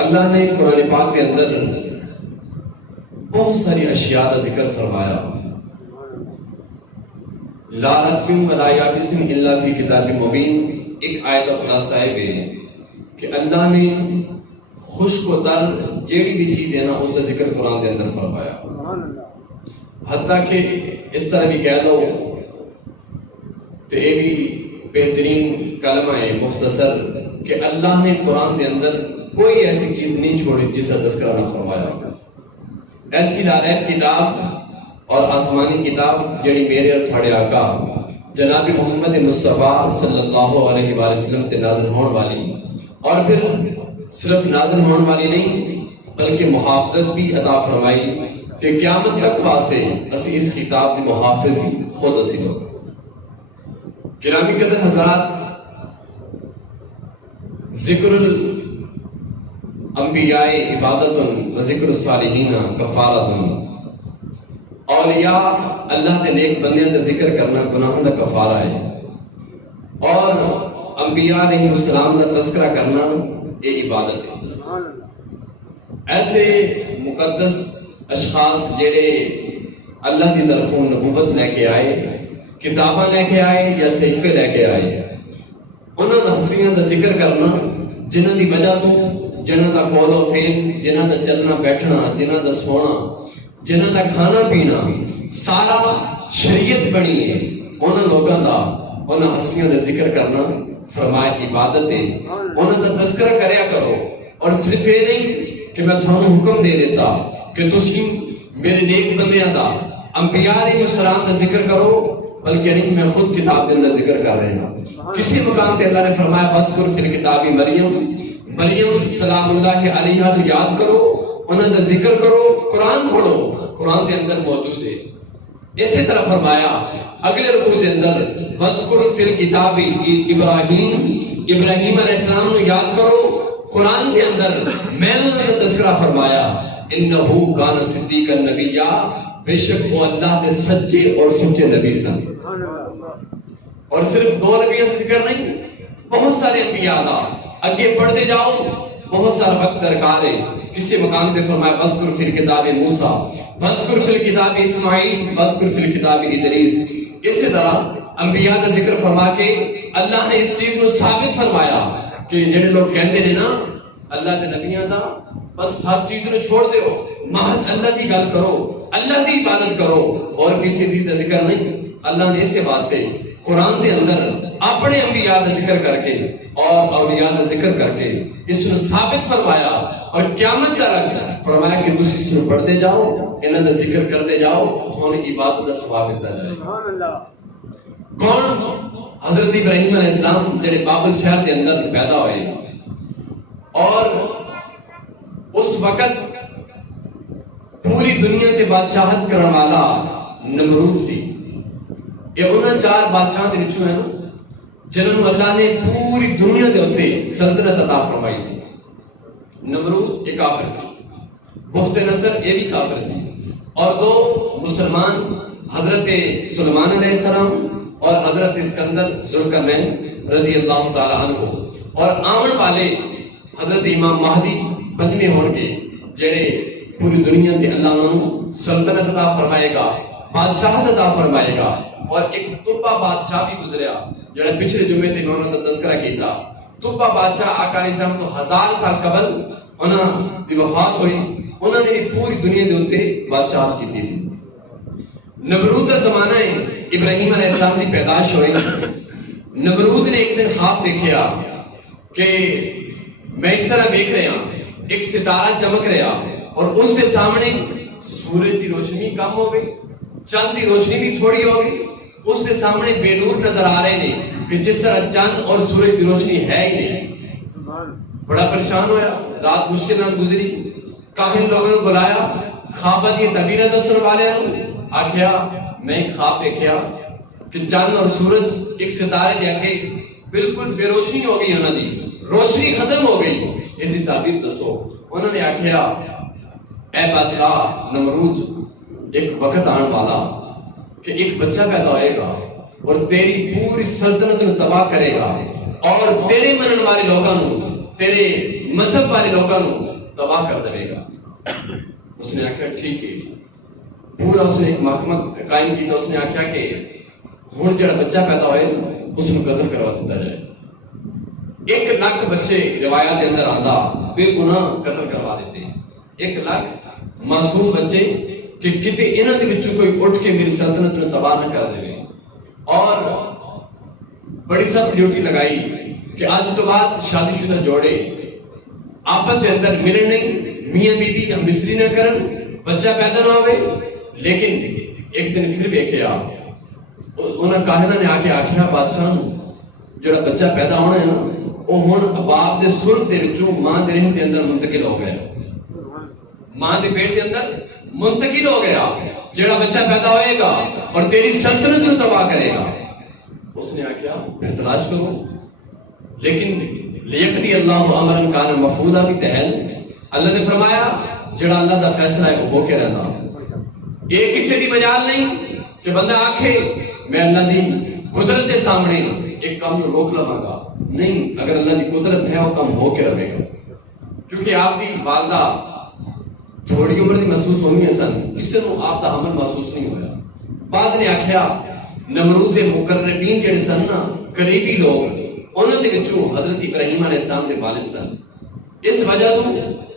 اللہ نے قرآن پاک کے اندر بہت ساری اشیاء کا ذکر فرمایا. لا رتب ولا یابس الا فی کتاب مبین. ایک آیت کا خلاصہ ہے کہ اللہ نے خشک و تر جیڑی بھی چیز ہے نا اس کا ذکر قرآن کے اندر فرمایا. حتیٰ کہ اس طرح بھی کہہ لو تو یہ بھی بہترین کلمہ ہے مختصر کہ اللہ نے قرآن کے اندر کوئی ایسی چیز نہیں چھوڑی جس کا تذکرہ نہ فرمایا. ایسی لالب کتاب اور آسمانی کتاب جڑی میرے اور تھوڑے آقا جناب محمد مصطفیٰ صلی اللہ علیہ وآلہ وسلم تے نازل ہونے والی، اور پھر صرف نازل ہونے والی نہیں بلکہ محافظت بھی عطا فرمائی کہ قیامت تک واسطے اسی اس کتاب کی محافظ بھی خود اسی لوگ. گرامی قدر حضرات، ذکر الانبیاء عبادت و ذکر الصالحین کفارۃ. اولیاء اللہ کے نیک بندیاں کا ذکر کرنا گناہوں کا کفارہ ہے، اور انبیاء علیہ السلام کا تذکرہ کرنا یہ عبادت ہے. ایسے مقدس اشخاص جڑے اللہ کی طرفوں نبوت لے کے آئے، کتاباں لے کے آئے یا صحیفے لے کے آئے، انہاں دا ہستیاں دا ذکر کرنا جنہاں دی وجہ تو جنہاں دا قول و فعل، جنہاں دا چلنا بیٹھنا، جنہاں دا سونا، جنہاں دا کھانا پینا سارا شریعت بنی ہے، انہاں لوگاں دا انہاں ہستیاں دا ذکر کرنا فرمایا عبادت ہے. انہاں دا تذکرہ کریا کرو، اور صرف یہ نہیں کہ میں تھانوں حکم دے دیتا کہ تسی میرے نیک بندیاں دا انبیاء علیہ السلام دا ذکر کرو، بلکہ نہیں میں خود کتاب کے اندر ذکر کر رہے ہیں. کسی مقام پہ اللہ نے فرمایا وَاذْكُرْ فِي الْكِتَابِ مریم سلام اللہ علیہا تو یاد کرو، انہاں دا ذکر کرو، قرآن پڑھو، قرآن کے اندر موجود ہے. اسی طرح فرمایا اگلے رکوع کے اندر وَاذْكُرْ فِي الْكِتَابِ ابراہیم علیہ السلام کو یاد کرو، قرآن کے اندر میں نے انہوں نے تذکرہ فرمایا انہو کان صدیق النبیہ، بے شک وہ اللہ کے سچے اور سچے نبی سن. اور صرف دو نبیوں کا ذکر نہیں، بہت سارے انبیاء دا اگے پڑھتے جاؤ، بہت سارا وقت درکار ہے. کسی مقام پہ فرمایا وَاذْكُرْ فِي الْكِتَابِ موسیٰ وَاذْكُرْ فِي الْكِتَابِ اسماعیل وَاذْكُرْ فِي الْكِتَابِ ادریس. اسی طرح انبیاء کا ذکر فرما کے اللہ نے اس چیز کو ثابت فرمایا کہ جڑے لوگ کہتے ہیں نا اللہ کے نبیوں دا بس ہر چیز کو چھوڑ دے ہو، محض اللہ کی گل کرو، اللہ کی عبادت کرو اور کسی چیز کا ذکر نہیں. اللہ نے اس کے واسطے قرآن کے اندر اپنے انبیاء کا ذکر کر کے اور اولیاء کا ذکر کر کے اس کو ثابت فرمایا، اور قیامت تک فرمایا کہ تسی اس کو پڑھتے جاؤ، انہاں کا ذکر کرتے جاؤ، تھوڑی عبادت کا ثواب ملتا جائے. سبحان اللہ. کون؟ حضرت ابراہیم علیہ السلام جڑے بابل شہر کے اندر پیدا ہوئے، اور اس وقت پوری دنیا تے بادشاہت کرنے والا نمرود سی. یہ انہاں چار بادشاہ دے وچوں ہے جنہوں اللہ نے پوری دنیا دے اوتے سلطنت عطا فرمائی سی. نمرود ایک کافر سی، بخت نصر یہ بھی کافر سی، اور دو مسلمان حضرت سلیمان علیہ السلام اور حضرت اسکندر ذوالقرنین رضی اللہ تعالی عنہ، اور آمن والے حضرت امام مہدی پنجویں ہون کے جڑے پوری دنیا تے اللہ انہوں سلطنت عطا فرمائے گا، بادشاہت عطا فرمائے گا. اور ایک طبہ بادشاہ بھی گزریا جڑا پچھلے جمعے تے انہوں نے تذکرہ کیتا. طبہ بادشاہ آقا علیہ السلام تو 1000 سال قبل انہاں دی وفات ہوئی، انہوں نے بھی پوری دنیا دے اوتے بادشاہت کیتی سی. نمرود کا زمانہ ہے، ابراہیم علیہ السلام کی پیدائش ہوئی. نمرود نے ایک دن خواب دیکھا کہ میں اس طرح دیکھ رہا ہوں ایک ستارہ چمک رہا، اور اس کے سامنے سورج کی روشنی کم ہو گئی، چاند کی روشنی بھی تھوڑی ہو گئی، اس کے سامنے بے نور نظر آ رہے ہیں کہ جس طرح چاند اور سورج کی روشنی ہے ہی نہیں. بڑا پریشان ہویا، رات مشکل نہ گزری. کاہن لوگوں نے بلایا، خوابت یہ تعبیر دسن والے آخیا میں ایک خواب دیکھا کہ چاند اور سورج ایک ستارے دے کے بالکل بے روشنی ہو گئی، انہوں دی روشنی ختم ہو گئی، اسی تعبیر دسو. انہوں نے آخیا اے بادشاہ نمرود، ایک وقت آنے والا کہ ایک بچہ پیدا ہوئے گا اور تیری پوری سلطنت کو تباہ کرے گا، اور تیرے منن والے لوگوں تیرے مذہب والے لوگوں تباہ کر دے گا. اس نے آخیا ٹھیک ہے. پورا اس نے ایک محکمہ قائم کیا. اس نے آخیا کہ ہن جڑا بچہ پیدا ہوئے اس کو قتل کروا دیتا جائے. 1 لاکھ بچے روایات کے اندر آندا بے گناہ قتل کروا دیتے. 1 لاکھ معصوم بچے کہ کتے انہاں دے وچوں کوئی اٹھ کے میری سلطنت نوں تباہ نہ کر دے. اور بڑی سخت ڈیوٹی لگائی کہ آج تو بعد شادی شدہ جوڑے آپس کے اندر ملن نہیں, میاں بیوی ہم بستری نہ کرن, بچہ پیدا نہ ہوئے. لیکن ایک دن پھر ویکھیا انہاں کاہناں نے آ کے آکھیا بادشاہ جڑا بچہ پیدا ہونا ہے نا وہ ہن باپ دے سر دے وچوں ماں دے رحم دے اندر منتقل ہو گیا. ماں دے پیٹ دے اندر منتقل ہو گیا. جڑا بچہ پیدا ہوئے گا اور تیری سلطنت کو تباہ کرے گا. اس نے آکھیا پھر تلاش کرو. لیکن لیقضی اللہ امرا کان مفعولا بھی تحل, اللہ نے فرمایا جڑا اللہ دا فیصلہ ہے وہ ہو کے رہنا. یہ کسی دی مجال نہیں کہ بندہ آکھے میں اللہ دی قدرت کے سامنے ایک کام کو روک لواں گا. نہیں, اگر اللہ دی قدرت ہے وہ کام ہو کے رہے گا. کیونکہ آپ دی والدہ تھوڑی عمر دی محسوس ہونی ہے سن, کسی نو آپ دا حمل محسوس نہیں ہویا. بعض نے آکھیا نمرود دے مقربین جڑے سن نا قریبی لوگ انہاں دے وچوں حضرت ابراہیم علیہ السلام دے والد سن. اس وجہ تو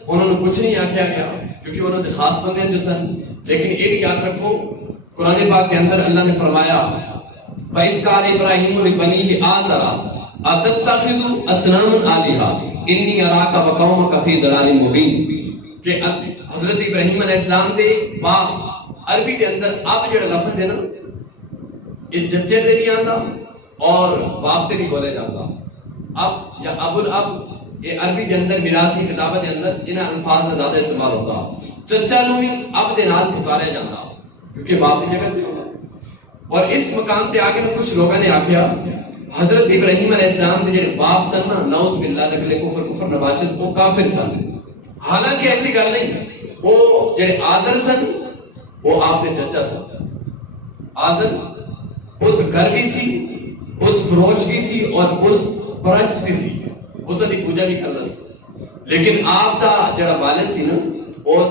انہوں نے کچھ نہیں آکھیا گیا کیونکہ انہوں نے خاص بندے جو سن. لیکن یہ بھی یاد رکھو قرآن پاک کے اندر اللہ نے فرمایا وَإِذْ قَالَ إِبْرَاهِيمُ لِبَنِيهِ آزَرَ أَتَتَّخِذُ أَصْنَامًا آلِهَةً إِنِّي أَرَاكَ وَقَوْمَكَ فِي ضَلَالٍ مُبِينٍ. کہ حضرت ابراہیم علیہ السلام دے باپ عربی کے اندر اب جڑا لفظ ہے نا یہ جچے تے بھی آندا اور باپ تے بھی بولے جاتا. اب یا ابو الاب یہ عربی کے اندر میراثی کتابت کے اندر انہاں الفاظ کا زیادہ استعمال ہوتا. چچا نو بھی اب دے نال پکارا جاتا کیونکہ باپ کی جگہ تے ہوتا. اور اس مقام تے آگے کچھ لوگوں نے آکھیا حضرت ابراہیم علیہ السلام دے جڑے باپ سن نا نعوذ باللہ نکلے کفر نباشد وہ کافر سن. حالانکہ ایسی گل نہیں, وہ جڑے آزر سن وہ آپ کے چچا سن. آزر بت گھر بھی سی, بت فروش بھی سی اور بت پرست بھی سی, بت دی پوجا بھی کردا سی. لیکن آپ دا جڑا والد سی نا وہ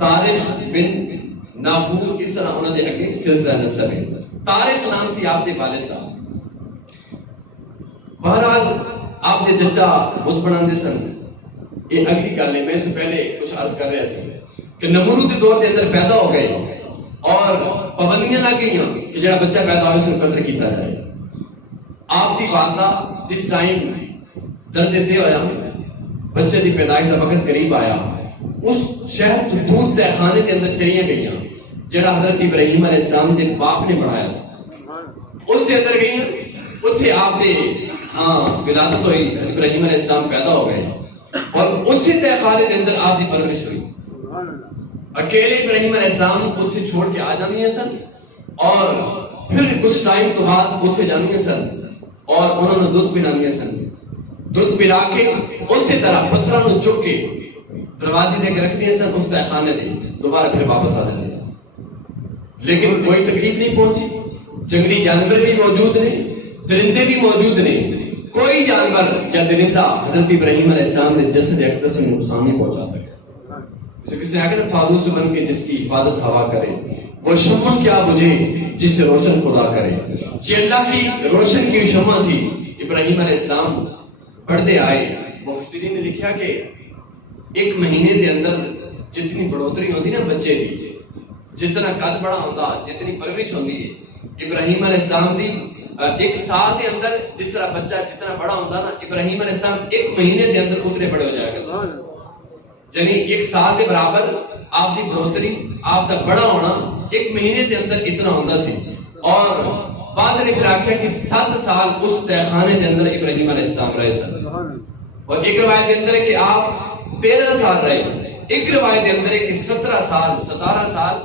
طارق بن نافور, اس طرح انہوں نے اگے سلسلہ نسب ہے. طارق نام سی آپ دے والد کا. بہرحال آپ دے چچا بت بناندے سن. یہ اگلی گل ہے, میں اس سے پہلے کچھ عرض کر رہا سی کہ نمرود کے دور کے اندر پیدا ہو گئے اور پابندیاں لگ گئی کہ جڑا بچہ پیدا ہو اس کو قتل کیتا جائے. آپ کی والدہ جس ٹائم درد سے ہویا بچے کی پیدائش کا وقت قریب آیا اس شہر تو دور تہ خانے کے اندر چلیاں گئیاں جڑا حضرت ابراہیم علیہ السلام کے باپ نے بنایا سی. اس سے اندر گئیاں اتھے آپ نے ولادت ہوئی, ابراہیم علیہ السلام پیدا ہو گئے اور اسی تہ خانے کے اندر آپ کی پرورش ہوئی. اکیلے ابراہیم علیہ السلام اتھے چھوڑ کے آ جانی سن اور پھر کچھ ٹائم تو بعد اتھے جانی سن اور انہوں نے دودھ پلانی سن. دودھ پلا کے اسی طرح پتھروں نے چک کے دروازے دے کے رکھ دیے سن اس تہ خانے دے, دوبارہ پھر واپس آ جاتے سن. لیکن کوئی تکلیف نہیں پہنچی. جنگلی جانور بھی موجود نہیں, درندے بھی موجود نہیں, کوئی جانور یا درندہ حضرت ابراہیم علیہ السلام نے جسد اقدس میں نقصان نہیں پہنچا سکے. کسی نے آگے فانوس بن کے جس کی حفاظت ہوا کرے وہ شمع کیا بجھے جس سے روشن خدا کرے. یہ اللہ کی روشن کی شمع تھی. ابراہیم علیہ السلام بڑھتے آئے. مفسرین نے لکھا کہ 1 مہینے کے اندر جتنی بڑھوتری ہوتی نا بچے کی, جتنا قد بڑا ہوتا, جتنی پرورش ہوتی ہے ابراہیم علیہ السلام کی 1 سال کے اندر جس طرح بچہ جتنا بڑا ہوتا نا ابراہیم علیہ السلام 1 مہینے کے اندر اتنے بڑے ہو جائے گا. یعنی 1 سال کے برابر آپ کی بڑھوتری, آپ کا بڑا ہونا 1 مہینے کے اندر اتنا ہوتا سی. اور بعد نے پھر آخیا کہ 7 سال اس تہ خانے کے اندر ابراہیم علیہ السلام رہے سن. اور ایک روایت کے اندر ہے کہ آپ 13 سال رہے. ایک روایت کے اندر ہے کہ 17 سال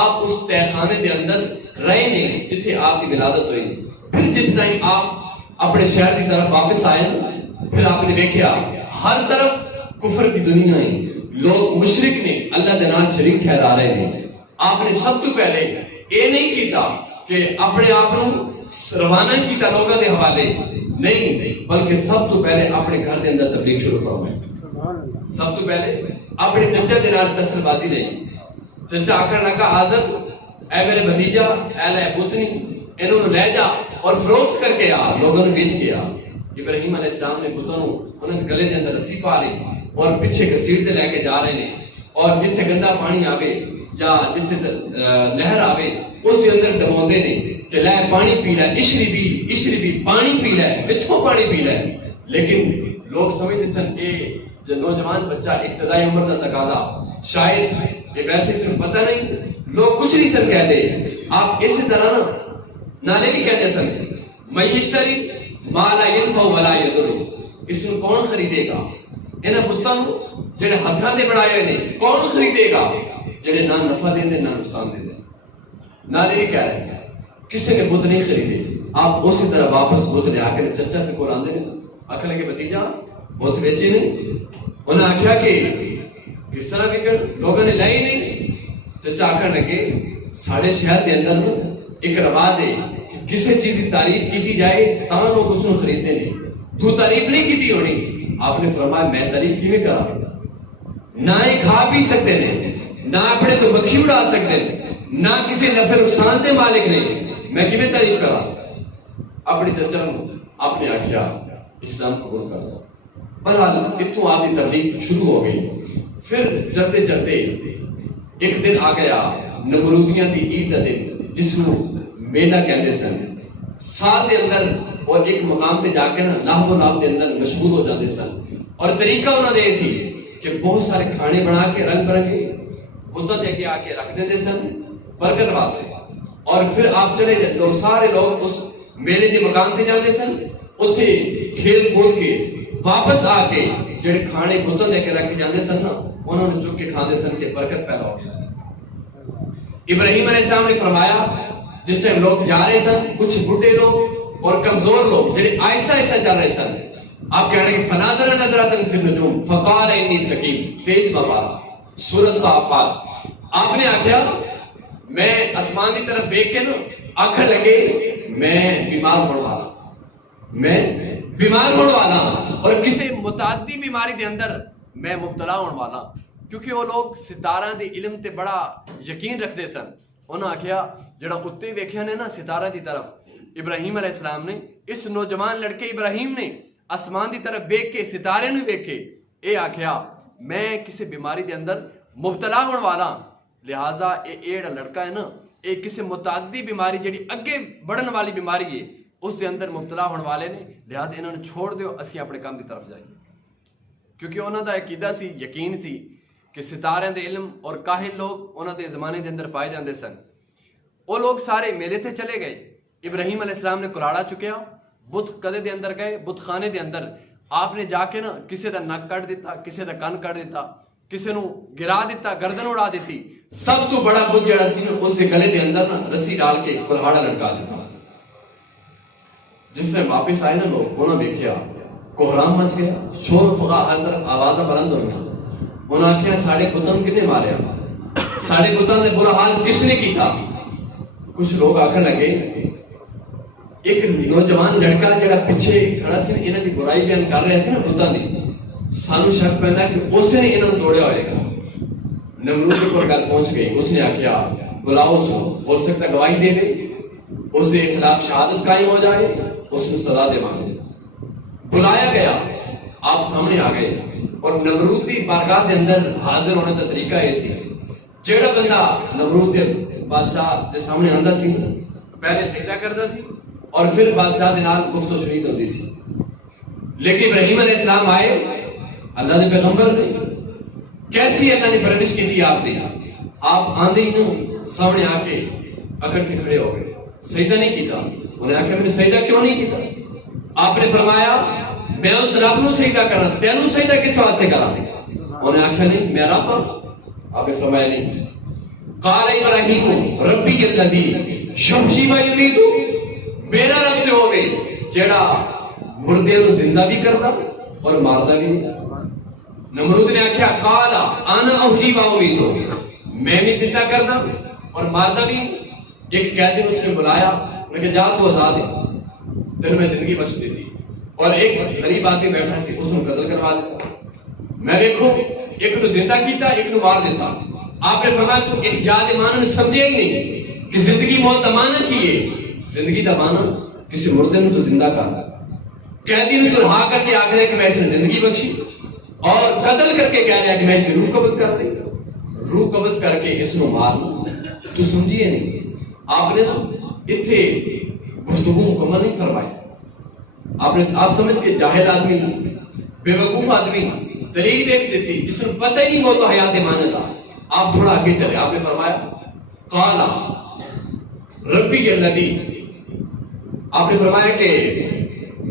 آپ اس تہ خانے کے اندر رہے نہیں جتھے آپ کی ولادت ہوئی. پھر جس ٹائم آپ اپنے شہر کی طرف واپس آئے پھر آپ نے دیکھا ہر طرف کفر کی دنیا ہے, لوگ مشرک نے اللہ کے نام شریک ٹھہرا رہے ہیں. آپ نے سب تو پہلے یہ نہیں کیتا کہ اپنے آپ کو روانہ کیتا لوگوں کے حوالے, نہیں بلکہ سب تو پہلے اپنے گھر دے اندر تبلیغ شروع فرمائے. سب تو پہلے اپنے چچا دے نال دسل بازی نہیں. چچا آکھن لگا آزد اے میرے بھتیجا اے لے پوتنی انہوں نے لے جا اور فروخت کر کے آ, لوگوں نے بیچ کے آ. ابراہیم علیہ السلام نے پتوں انہوں نے گلے دے اندر رسی پا لی اور پیچھے گھسیٹ تے لے کے جا رہے ہیں, اور جتھے گندا پانی آوے یا جتھے نہر آوے اس کے اندر ڈبوندے نے کہ لے پانی پی لے, اشری بھی پانی پی لے, اتھوں پانی پی لے. لیکن لوگ سمجھتے سن اے جو نوجوان بچہ ابتدائی عمر کا تقاضا, شاید یہ ویسے اس میں پتہ نہیں, لوگ کچھ نہیں سن کہتے. آپ اسی طرح نا نالے بھی کہتے سن میشتری ما لا ينفع ولا يضر, اس کو کون خریدے گا؟ انہاں بتاں جڑے ہتھاں دے بنائے نے کون خریدے گا جڑے نہ نفع دیندے نہ نقصان دیندے. نالے یہ کہہ رہے ہیں کسی نے بت نہیں خریدے. آپ اسی طرح واپس بت لے آ کے چچا کے کول آندے نے, آکھن لگے بھتیجا بت بیچے نہیں. انہاں آکھیا کہ کس طرح وکڑ, لوگوں نے لے ہی نہیں. چچا آکھن لگے ساڑھے شہر دے اندر ایک رواج ہے کسی چیز کی تعریف کی جائے تاں لوگ اس کو خریدتے نہیں. تو تعریف نہیں کی ہونی. آپ نے فرمایا میں تعریف کیویں کرا, نہ ہی کھا پی سکتے ہیں, نہ اپنے تو مکھی اڑا سکتے ہیں, نہ کسی نفع نقصان دے مالک نہیں, میں کیویں تعریف کرا. اپنے چچا آپ نے آکھیا اسلام قبول کر دو. بہرحال اتوں آپ کی تبلیغ شروع ہو گئی. پھر چلتے چلتے ایک دن آ گیا نمرودیاں دی عید کا دن جس کو میلہ کہتے سن. سال دے اندر اور ایک مقام تے جا کے نا لاہ و لاب دے اندر مشغول ہو جاتے سن. اور طریقہ انہوں نے سی کہ بہت سارے کھانے بنا کے رنگ برنگے بتوں دے کے آ کے رکھ دیتے سن برکت واسطے. اور پھر آپ چلے لوگ سارے لوگ اس میلے کے مقام تے جاتے سن, اتھے کھیل کود کے واپس آ کے جڑے کھانے بتوں دے کے رکھ جاتے سن نا انہوں نے چک کے کھاندے سن کہ برکت پیدا ہو گیا. ابراہیم علیہ السلام نے فرمایا جس ٹائم لوگ جا رہے سن, کچھ بڈھے لوگ اور کمزور لوگ جڑے آہستہ آہستہ چل رہے سن, آپ کہہ رہے ہیں فناظر نظرۃ فی النجوم فقال انی سقیم 23 بابا سورۃ صافات. آپ نے آکھیا میں آسمان کی طرف دیکھ کے نا آکھن لگے میں بیمار ہونے والا, میں بیمار ہونے والا اور کسی متعدی بیماری دے اندر میں مبتلا ہونے والا. کیونکہ وہ لوگ ستارہ دے علم تے بڑا یقین رکھتے سن. انہوں نے آکھیا جڑا اتے ویکھیا نے نا ستارہ دی طرف, ابراہیم علیہ السلام نے اس نوجوان لڑکے ابراہیم نے آسمان دی طرف دیکھ کے ستارے نو ویکھے, اے آکھیا میں کسی بیماری دے اندر مبتلا ہونے والا. لہٰذا اے ایڑا لڑکا ہے نا اے کسی متعدی بیماری جڑی اگے بڑھن والی بیماری ہے اس دے اندر مبتلا ہونے والے نے, لہٰذا انہوں نے چھوڑ دیو اسی اپنے کام کی طرف جائیے. کیونکہ انہوں دا عقیدہ سی, یقین سی کہ ستارے دے علم اور کاہن لوگ انہوں دے زمانے دے اندر پائے جاندے سن. وہ لوگ سارے میلے تے چلے گئے. ابراہیم علیہ السلام نے کلاڑا چکیا, بت کدے دے اندر گئے, بت خانے دے اندر آپ نے جا کے نا کسی دا نک کٹ دیتا, کسی دا کن کٹ دیتا, کسی نو گرا دیتا, گردن اڑا دیتی. سب تو بڑا بت جڑا سی نا اس دے گلے دے اندر نا رسی ڈال کے کلاڑا لٹکا دیتا. جس نے واپس آئے نا لوگ انہوں نے دیکھیا کوہرام مچ گیا, شور فغا ہر طرف آوازاں بلند ہوئیں. انہوں نے آکھیا ساڑھے بتوں کنے ماریا, ساڑھے بتوں نے برا حال کس نے کی تھا. کچھ لوگ آکھن لگے ایک نوجوان لڑکا جڑا پیچھے کھڑا سی انہاں دی برائی بیان کر رہا سی نا بتاں دی, سانو شک پیندا کہ اس نے انہاں نوں توڑیا ہوئے گا. نمرود کے پر گل پہنچ گئی. اس نے آکھیا بلاؤ اس کو, ہو سکتا گواہی دے دے, اس کے خلاف شہادت قائم ہو جائے, اس کو سزا دے مانگے. بلایا گیا, آپ سامنے آ گئے اور نمرود دی بارگاہ دے اندر حاضر ہونے کا طریقہ یہ سی جیڑا بندہ نمرود دے بادشاہ دے سامنے آندا سی پہلے سجدہ کردا سی اور پھر بادشاہ دے نال گفتگو شریک ہوندی سی. لیکن ابراہیم علیہ السلام آئے, اللہ دے پیغمبر نے, کیسی اللہ نے پرورش کی تھی آپ نے. آپ آندے ہی نو سامنے آ کے اکڑ کے کھڑے ہو گئے, سجدہ نہیں کیتا. انہیں آخیا میں نے سجدہ کیوں نہیں کیتا. آپ نے فرمایا میں اس رب نو سجدہ کرنا, تینوں سجدہ کس واسطے کرا. انہیں آخیا نہیں میں رب ہوں. آپ نے فرمایا نہیں. قال ابراہیم ربی الذی یحیی و یمیت, میرا رب جو ہوے جیڑا مردے نو زندہ بھی کردا اور ماردا بھی. نمرود نے آخیا قال انا احیی و امیت, میں بھی زندہ کردا اور ماردا بھی. ایک قیدی اس نے بلایا, انہوں نے کہا جا تو آزاد ہے, تینوں میں زندگی بخش دیتی. اور ایک غریب آدمی بیٹھا سی اس کو قتل کروا دیتا. میں دیکھو ایک نو زندہ کیتا ایک نو مار دیتا. آپ نے فرمایا تو احیاء معنی سمجھے ہی نہیں کہ زندگی موت دا معنی کی ہے. زندگی دا معنی کسی مردے نے تو زندہ کر قیدی نے تو رہا کر کے آخر ہے کہ میں اسے زندگی بخشی اور قتل کر کے کہہ رہا ہے کہ میں اسے روح قبض کر دیں. روح قبض کر کے اس کو مارنا تو سمجھیے نہیں. آپ نے نا اتنے گفتگو مکمل نہیں فرمائی. آپ سمجھ کے جاہل آدمی بے وقوف آدمی دلیل دیکھ دیتی جس کو پتہ ہی نہیں موت و حیات معنی تھا. آپ تھوڑا آگے چلے. آپ نے فرمایا قالا ربی الذی. آپ نے فرمایا کہ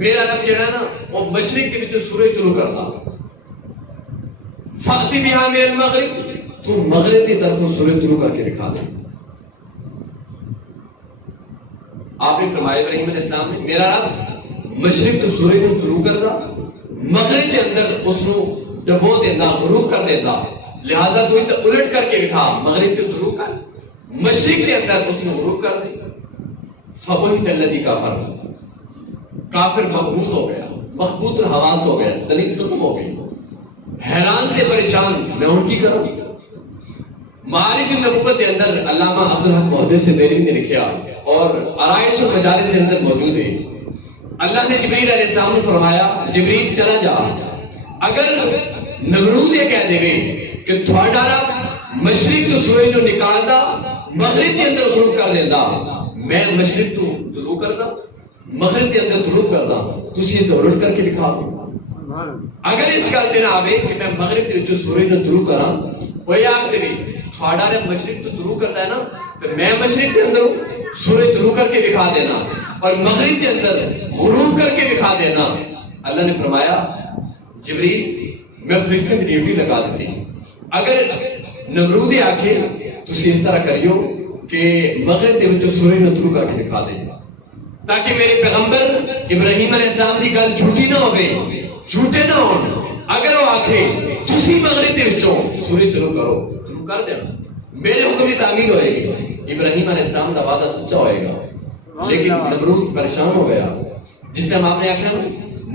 میرا رب جڑا نا وہ مشرق کے وچ سورج طلوع کرتا فاتی بہا من المغرب تو مغرب کی طرف سورج طلوع کر کے دکھا دے. آپ نے فرمایا ابراہیم علیہ السلام نے میرا رب مشرق تو سورج کو طلوع کرتا مغرب کے اندر اس کو ڈبو دینا غروب کر دیتا. لہذا تو اسے الٹ کر کے دکھا مغرب کے طلوع کر مشرق کے اندر اس کو غروب کر دے. فبہت الذی کفر کافر مبہوت ہو گیا مخبوط الحواس ہو گیا دلیل ختم ہو گئی. حیران تھے پریشان میں ان کی کروں. معارف النبوت کے اندر علامہ عبدالحق محدث دہلوی نے لکھا اور عرائش المجالس کے اندر موجود ہے. اللہ نے جبریل علیہ السلام نے فرمایا جبریل چلا جا اگر نمرود یہ کہہ دے گے کہ تھوڑا رب مشرق تو سورج کو نکالتا مغرب کے اندر غروب کر دیتا میں مشرق تو طلوع کرتا مغرب کے اندر طلوع کرتا تو اسی سے الٹ کر کے دکھا دوں. اگر اس گل دن آوے کہ میں مغرب کے وچوں سورج نو طلوع کراں وہ آخ دے تھوڑا رب مشرق تو طلوع کرتا ہے نا تو میں مشرق کے اندر سورج طلوع کر کے دکھا دینا اور مغرب کے اندر غروب کر کے دکھا دینا. اللہ نے فرمایا جبریل میں فرشتے کی ڈیوٹی لگا دیتی. اگر نمرود آکھے تو اس طرح کریو کہ مغرب کے وچوں سورج نو طلوع کر کے دکھا دے تاکہ میرے پیغمبر ابراہیم علیہ السلام کی گل جھوٹی نہ ہوگی جھوٹے نہ ہون. اگر وہ آکھے تسی مغرب کے وچوں سورج طلوع کرو طلوع کر دینا میرے حکم کی تعمیل ہوئے گی. ابراہیم علیہ السلام کا وعدہ سچا ہوئے گا. لیکن نمرود پریشان ہو گیا جس ٹائم آپ نے آخیا نا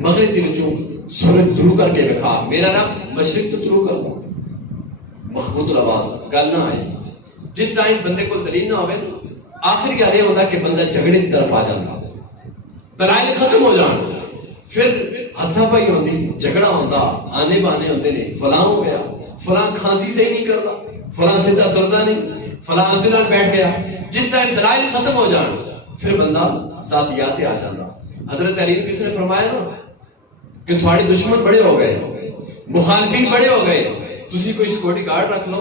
مغرب کے وچوں سورج طلوع کر کے دکھا میرا رب مشرق تو طلوع کرتا مخبوط الحواس گل نہ آئی. جس ٹائم بندے کو دلیل نہ ہوئے آخر کیا یہ ہوتا کہ بندہ جھگڑے کی طرف آ جاتا دلائل ختم ہو جان پھر ہاتھا پائی ہوتی جھگڑا ہوتا آنے بانے ہوتے نے فلاں ہو گیا فلاں کھانسی صحیح نہیں کرتا فلاں سیدھا ترتا نہیں فلاں اس نال بیٹھ گیا. جس ٹائم دلائل ختم ہو جان پھر بندہ ذاتیات آ جاتا. حضرت علی کس نے فرمایا نا کہ تھوڑے دشمن بڑے ہو گئے مخالفین بڑے ہو گئے تسی کوئی سیکورٹی گارڈ رکھ لو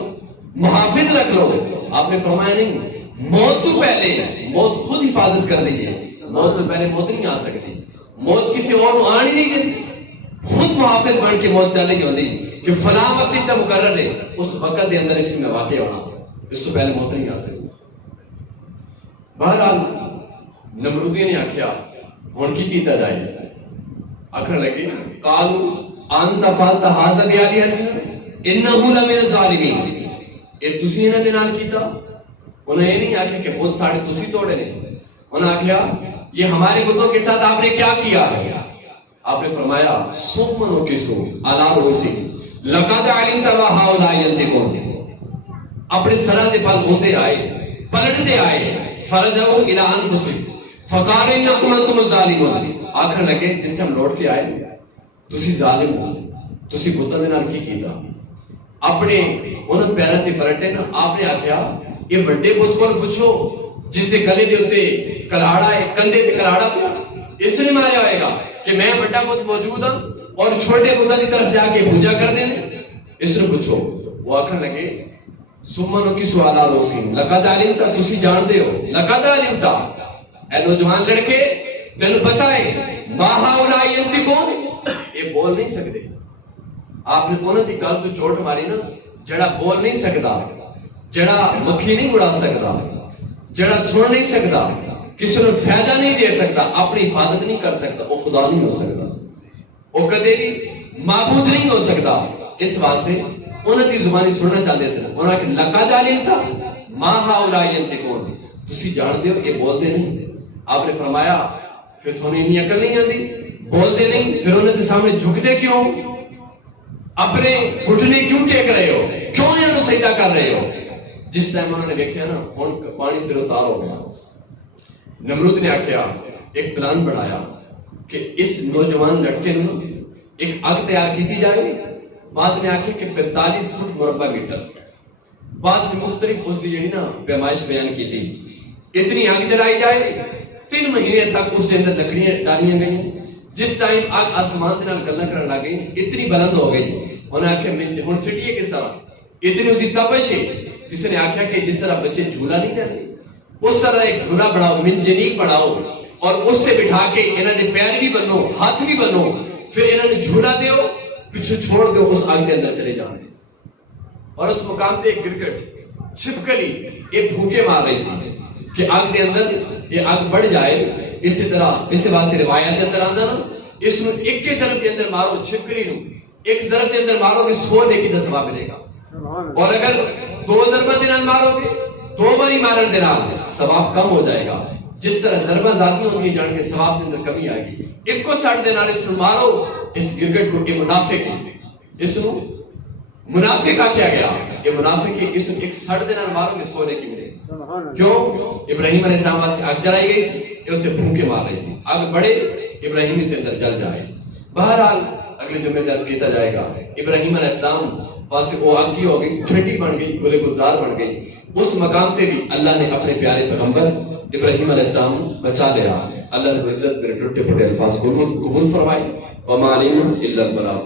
محافظ رکھ لو. آپ نے فرمایا نہیں موت تو پہلے موت خود حفاظت کر دی ہے. موت تو پہلے موت نہیں آ سکتی موت کسی اور کو آن ہی نہیں دیتی. خود محافظ بن کے موت چلے گی ہوتی کہ فلاں وقت سے مقرر ہے اس وقت کے اندر اس میں واقع ہونا اس سے پہلے موت نہیں آ سکتی. بہرحال نمرودی نے آخیا ہن کی کیتا جائے. آخر لگے قالوا انت فعلت هذا بآلهتنا انه لمن الظالمین. یہ تسی انہاں دے نال کیتا. انہیں یہ نہیں آخیا کہ بت ساڑھے تسی توڑے نے. انہوں نے آخیا یہ ہمارے بتوں کے ساتھ آپ نے کیا کیا ہے. آپ نے فرمایا سمن کسو علی روسی لقد علمت ما هؤلاء ينطقون. اپنے سرا دے پاس ہوتے آئے پلٹتے آئے فرجعوا الى انفسهم فقال انکم انتم الظالمون. آخر لگے جس ٹائم لوٹ کے آئے تسی ظالم ہو تسی بتوں دے نال کی کیتا. اپنے انہاں پیراں تے پلٹے نا. آپ نے آخیا یہ بڑے بت کو پوچھو جس کے گلے دے اوتے کلاڑا ہے کندھے تے کلاڑا پیا اس نے ماریا ہوئے گا کہ میں بڑا بت موجود ہوں اور چھوٹے بتوں کی طرف جا کے پوجا کر دیں اس نے پوچھو. وہ آخر لگے سمنو کی سوالات ہوسین لقد علمتا تسی جانتے ہو لقد علمتا اے نوجوان لڑکے تینوں پتا ہے ما هؤلاء ينطقون یہ بول نہیں سکتے. آپ نے بولا تھی گل تو چوٹ ماری نا جڑا بول نہیں سکتا جڑا مکھی نہیں اڑا سکتا جڑا سن نہیں سکتا کسی نے فائدہ نہیں دے سکتا اپنی حفاظت نہیں کر سکتا وہ خدا نہیں ہو سکتا وہ کدے بھی معبود نہیں ہو سکتا. اس واسطے انہوں کی زبانی سننا چاہتے سن. انہوں نے کہا لقد علمتا ما هؤلاء ينطقون تسی جانتے ہو یہ بولتے نہیں. آپ نے فرمایا پھر تھوڑی اتنی عقل نہیں آتی بولتے نہیں، پھر انہیں سامنے جھکتے کیوں؟ اپنے گھٹنے کیوں ٹیک رہے ہو؟ کیوں انہوں سجدہ کر رہے ہو؟ جس ٹائم انہوں نے دیکھا نا ان پانی سے اتار ہو گیا، نمرود نے آکھیا ایک پلان بنایا کہ اس نوجوان لڑکے نے ایک آگ تیار کی جائے. بعض نے آکھیا کہ 45 فٹ مربع میٹر، بعض نے مختلف اس کی نا پیمائش بیان کی تھی. اتنی آگ جلائی جائے، 3 مہینے تک اس کے اندر لکڑیاں ڈالیاں گئی. جس ٹائم آگ آسمان کے نال گلاں کرن لگ گئی، اتنی بلند ہو گئی، انہوں نے آکھیا ہن سٹیے کس طرح؟ اتنی اسی تپش ہے. کسی نے آکھیا کہ جس طرح بچے جھولا نہیں ڈالتے اس طرح ایک جھولا بناؤ، منجنیق بناؤ، اور اس سے بٹھا کے انہوں نے پیر بھی بنو، ہاتھ بھی بنو، پھر انہوں نے جھولا دیو، پیچھے چھوڑ دو، اس آگ کے اندر چلے جانے. اور اس مقام پہ ایک گرگٹ چھپکلی ایک بھوکے مار رہی سی کہ آگ کے اندر یہ آگ بڑھ جائے. اسی طرح اس واسطے روایات کے اندر آندا نا اس نو ایک کے ضرب کے اندر مارو، چھپکلی نو ایک ضرب کے اندر مارو کہ 100 نیکی کا ثواب ملے گا. اور اگر 2 ضربہ دے نال مارو گے، 2 باری مارن دے نال ثواب کم ہو جائے گا. جس طرح ضربہ ذاتی ہوتی ہے جان کے ثواب کے اندر کمی آئے گی. ایک کو 60 دے نال اس نو مارو، اس گرگٹ کو کہ منافق ہے، اس نو منافق کیا گیا، یہ منافق ہے، اس نو ایک 60 دے نال مارو کہ 100 نیکی ملے گی. کیوں؟ ابراہیم علیہ السلام واسطے آگ جلائی گئی سی، یہ اتنے بھوکے مار رہی سی. آگ بڑھے ابراہیم سے اندر جل جائے. بہرحال اگلے جمعے درس کیتا جائے گا. ابراہیم علیہ السلام واسطے وہ آگ کی ہو گئی، ٹھنڈی بن گئی، گلے گلزار بن گئی. اس مقام پہ بھی اللہ نے اپنے پیارے پیغمبر ابراہیم علیہ السلام بچا لیا. اللہ نے عزت میرے ٹوٹے پھوٹے الفاظ کو قبول فرمائے. وما علینا الا البلاغ.